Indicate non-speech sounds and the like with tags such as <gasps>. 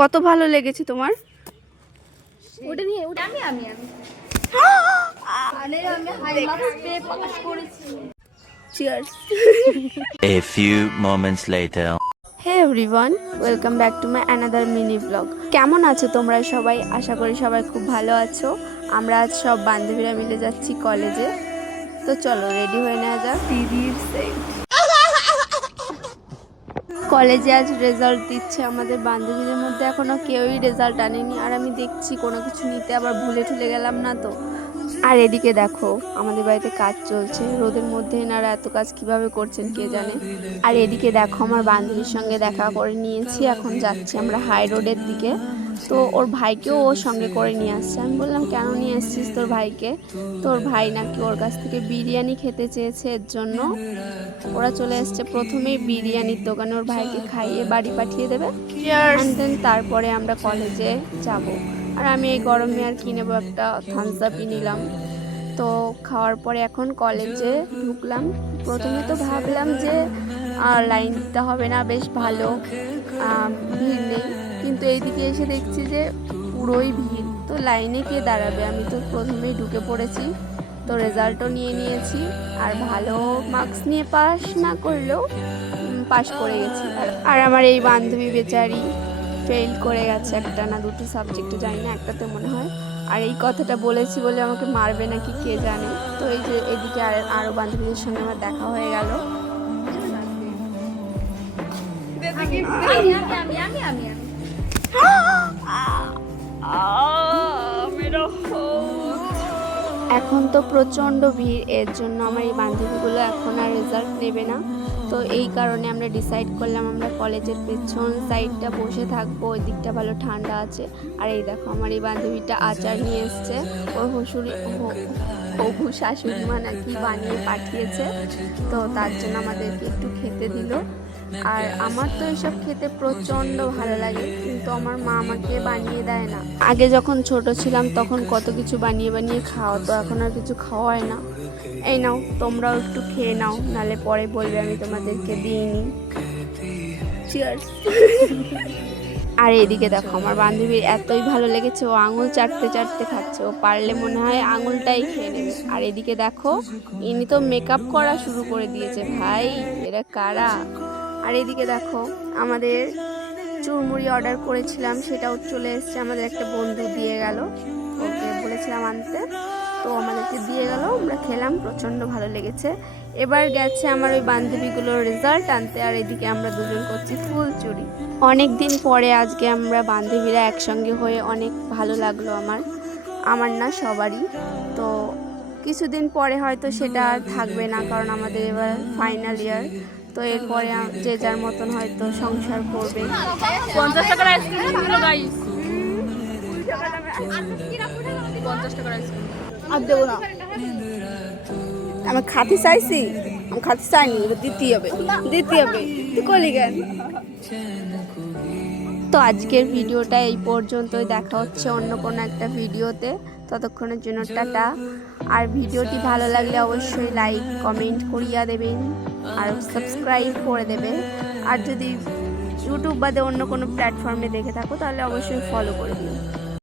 কত ভালো লেগেছে তোমার? ওটা নিয়ে ওটা আমি আমি আমি। <gasps> আরে আমি হাই মার্কস পেয়ে পাস করেছি। Cheers A few moments later. Hey everyone welcome back to my another mini blog কেমন আছো তোমরা সবাই? আশা করি সবাই খুব ভালো আছো। আমরা আজ সব বান্ধবীরা মিলে যাচ্ছি কলেজে তো চলো রেডি হয়ে নেওয়া যাক। দিদির সেট কলেজে আজ রেজাল্ট দিচ্ছে। আমাদের বান্ধবীদের মধ্যে এখনও কেউই রেজাল্ট আনেনি। আর আমি দেখছি কোনো কিছু নিতে আবার ভুলে ঠুলে গেলাম না তো। আর এদিকে দেখো আমাদের বাড়িতে কাজ চলছে। রোদের মধ্যে এনারা এত কাজ কীভাবে করছেন কে জানে? আর এদিকে দেখো আমার বান্ধবীর সঙ্গে দেখা করে নিয়েছি এখন যাচ্ছি আমরা হাই রোডের দিকে। তো ওর ভাইকেও ওর সঙ্গে করে নিয়ে আসছে। আমি বললাম কেন নিয়ে আসছিস তোর ভাইকে? তোর ভাই নাকি ওর কাছ থেকে বিরিয়ানি খেতে চেয়েছে এর জন্য ওরা চলে এসছে প্রথমেই বিরিয়ানির দোকানে। ওর ভাইকে খাইয়ে বাড়ি পাঠিয়ে দেবে। দেন তারপরে আমরা কলেজে যাব। আর আমি এই গরমে আর কি নেব একটা থামস আপই নিলাম। তো খাওয়ার পরে এখন কলেজে ঢুকলাম। প্রথমে তো ভাবলাম যে আর লাইন দিতে হবে না, বেশ ভালো ভিড় নেই। কিন্তু এইদিকে এসে দেখছি যে পুরোই ভিড়। তো লাইনে কে দাঁড়াবে? আমি তো প্রথমেই ঢুকে পড়েছি। তো রেজাল্টও নিয়ে নিয়েছি। আর ভালো মার্কস নিয়ে পাস না করলেও পাস করে গেছি। আর আমার এই বান্ধবী বেচারি ফেল করে গেছে একটা না দুটো সাবজেক্টে জানি না একটাতে মনে হয়। আর এই কথাটা বলেছি বলে আমাকে মারবে নাকি কে জানে। তো এই যে এদিকে আর আরও বান্ধবীদের সঙ্গে আমার দেখা হয়ে গেল। আমি আমি আমি আমি <gasps> এখন তো প্রচণ্ড ভিড়, এর জন্য আমার এই বান্ধবীগুলো এখন আর রেজাল্ট নেবে না। তো এই কারণে আমরা ডিসাইড করলাম আমরা কলেজের পেছন সাইডটা বসে থাকব ওই দিকটা ভালো ঠান্ডা আছে। আর এই দেখো আমার এই বান্ধবীটা আচার নিয়ে এসছে। ওর হসুরি হবু শাশুড়ি মা নাকি বানিয়ে পাঠিয়েছে। তো তার জন্য আমাদেরকে একটু খেতে দিল। আর আমার তো এসব খেতে প্রচণ্ড ভালো লাগে, কিন্তু আমার মা আমাকে বানিয়ে দেয় না। আগে যখন ছোট ছিলাম, তখন কত কিছু বানিয়ে বানিয়ে খাওয়াতো এখন আর কিছু খাওয়ায় না। এই নাও, তোমরাও একটু খেয়ে নাও, নালে পরে বলবে আমি তোমাদেরকে দিইনি। আর এদিকে দেখো, আমার বান্ধবীর এতই ভালো লেগেছে, ও আঙুল চাটতে চাটতে খাচ্ছে, ও পারলে মনে হয় আঙুলটাই খেয়ে নেবে। আর এদিকে দেখো, ইনি তো মেকআপ করা শুরু করে দিয়েছে, ভাই, এরা কারা? আর এদিকে দেখো, আমাদের চুরমুড়ি অর্ডার করেছিলাম, সেটাও চলে এসেছে, আমাদের একটা বন্ধু দিয়ে গেল, ওকে বলেছিলাম আনতে। তো আমাদেরকে দিয়ে গেল, আমরা খেলাম, প্রচণ্ড ভালো লেগেছে। এবার গেছে আমার ওই বান্ধবীগুলোর রেজাল্ট আনতে, আর এদিকে আমরা দুজন করছি ফুল চুরি। অনেক দিন পরে আজকে আমরা বান্ধবীরা একসঙ্গে হয়ে অনেক ভালো লাগল আমার। আমার না, সবারই। তো কিছুদিন পরে হয়তো সেটা আর থাকবে না, কারণ আমাদের এবার ফাইনাল ইয়ার তো এরপরে যে যার মতন হয়তো সংসার করবে। পঞ্চাশ টাকার আইসক্রিম পঞ্চাশ টাকার আইসক্রিম আর দেবো না। আমি খাতি চাইছি আমি খাতি চাইনি দিতে হবে। দিতে হবে। তুই কলি কেন তো আজকের ভিডিওটা এই পর্যন্তই। দেখা হচ্ছে অন্য কোনো একটা ভিডিওতে। ততক্ষণের জন্য টাটা। আর ভিডিওটি ভালো লাগলে অবশ্যই লাইক কমেন্ট করিয়া দেবেন আর সাবস্ক্রাইব করে দেবেন। আর যদি ইউটিউব বাদে অন্য কোনো প্ল্যাটফর্মে দেখে থাকো, তাহলে অবশ্যই ফলো করে দিন।